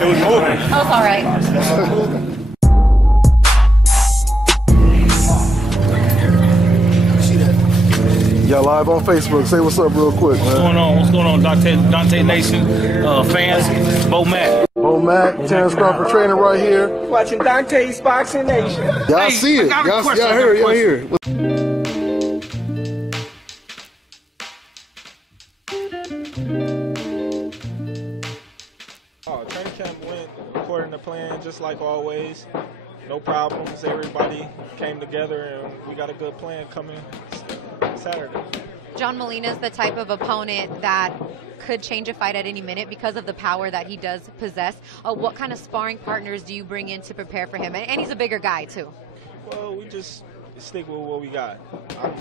It was moving. Oh, it's all right. Y'all live on Facebook. Say what's up real quick, man. What's going on? What's going on, Dante Nation fans? Bo Mac. Bo Mac, Terence Crawford training right here. Watching Dante's Boxing Nation. Y'all see it. Y'all hear it. Training camp went according to plan, just like always. No problems. Everybody came together, and we got a good plan coming Saturday. John Molina is the type of opponent that could change a fight at any minute because of the power that he does possess. What kind of sparring partners do you bring in to prepare for him? And he's a bigger guy, too. Well, we just stick with what we got. I'm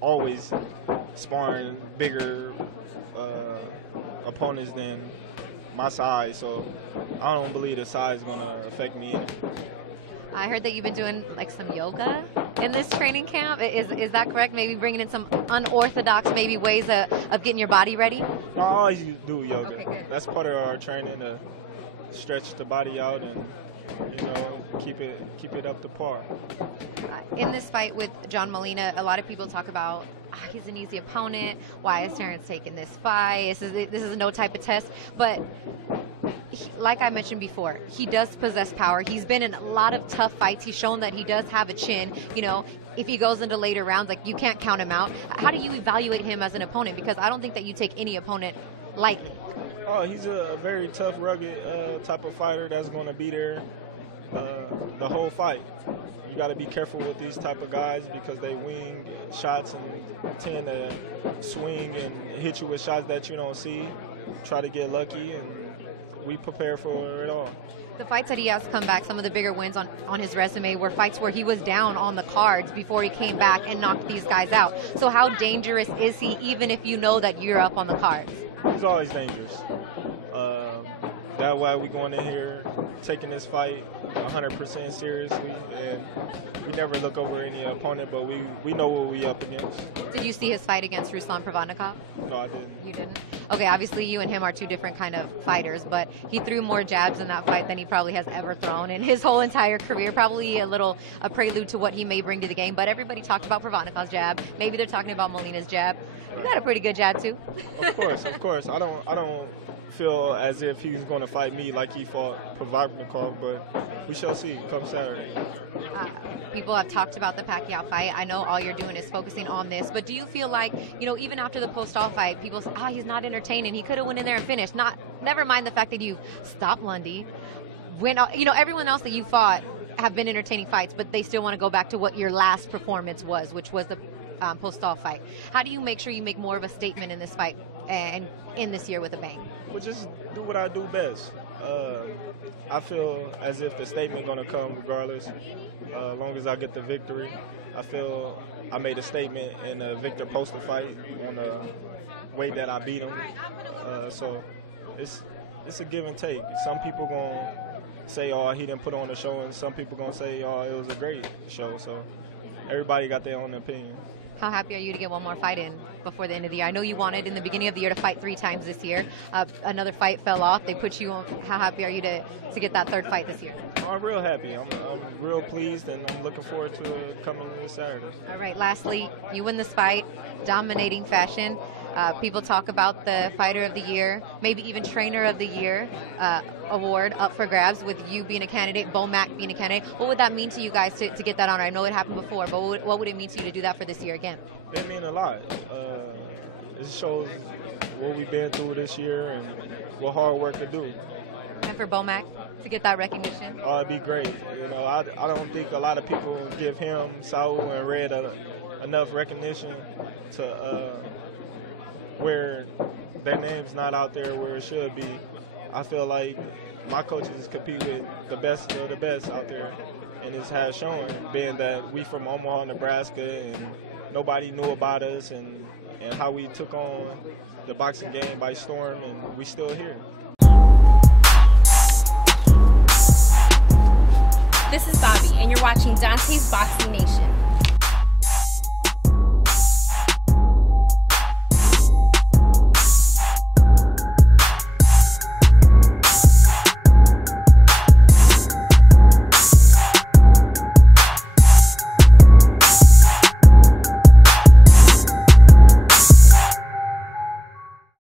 always sparring bigger opponents than my size, so I don't believe the size is going to affect me either. I heard that you've been doing like some yoga in this training camp. Is that correct? Maybe bringing in some unorthodox maybe ways of getting your body ready? No, I always do yoga. Okay, that's part of our training, to stretch the body out and, you know, keep it up to par. In this fight with John Molina, a lot of people talk about he's an easy opponent. Why is Terence taking this fight? This is no type of test. But like I mentioned before, he does possess power. He's been in a lot of tough fights. He's shown that he does have a chin. You know, if he goes into later rounds, like, you can't count him out. How do you evaluate him as an opponent? Because I don't think that you take any opponent lightly. Oh, he's a very tough, rugged type of fighter that's going to be there the whole fight. You got to be careful with these type of guys because they wing shots and tend to swing and hit you with shots that you don't see. Try to get lucky, and we prepare for it all. The fights that he has come back, some of the bigger wins on his resume were fights where he was down on the cards before he came back and knocked these guys out. So how dangerous is he, even if you know that you're up on the cards? He's always dangerous. That's why we're going in here taking this fight 100% seriously, and we never look over any opponent, but we know what we up against. Did you see his fight against Ruslan Provodnikov? No, I didn't. You didn't? Okay, obviously you and him are two different kind of fighters, but he threw more jabs in that fight than he probably has ever thrown in his whole entire career. Probably a prelude to what he may bring to the game, but everybody talked about Provodnikov's jab. Maybe they're talking about Molina's jab. You got a pretty good jab too. Of course. I don't feel as if he's going to fight me like he fought Provodnikov, but we shall see come Saturday. People have talked about the Pacquiao fight. I know all you're doing is focusing on this, but do you feel like, you know, even after the Postol fight, people say, he's not entertaining. He could have went in there and finished. Never mind the fact that you stopped Lundy. Everyone else that you fought have been entertaining fights, but they still want to go back to what your last performance was, which was the Postol fight. How do you make sure you make more of a statement in this fight and in this year with a bang? Well, just do what I do best. I feel as if the statement going to come regardless, as long as I get the victory. I feel I made a statement in the Victor Postol fight on the way that I beat him. So it's a give and take. Some people going to say, he didn't put on a show, and some people going to say, it was a great show. So everybody got their own opinion. How happy are you to get one more fight in before the end of the year? I know you wanted in the beginning of the year to fight 3 times this year. Another fight fell off. They put you on. How happy are you to get that 3rd fight this year? I'm real happy. I'm real pleased, and I'm looking forward to coming this Saturday. All right, lastly, you win this fight, dominating fashion. People talk about the Fighter of the Year, maybe even Trainer of the Year award up for grabs with you being a candidate, Bo Mac being a candidate. What would that mean to you guys to get that honor? I know it happened before, but what would it mean to you to do that for this year again? It means a lot. It shows what we've been through this year and what hard work to do. And for Bo Mac to get that recognition? Oh, it'd be great. I don't think a lot of people give him, Saul, and Red enough recognition to where their name's not out there where it should be. I feel like my coaches compete with the best of the best out there, and it has shown, being that we from Omaha, Nebraska, and nobody knew about us and how we took on the boxing game by storm, and we still here. This is Bobby, and you're watching Dante's Boxing Nation.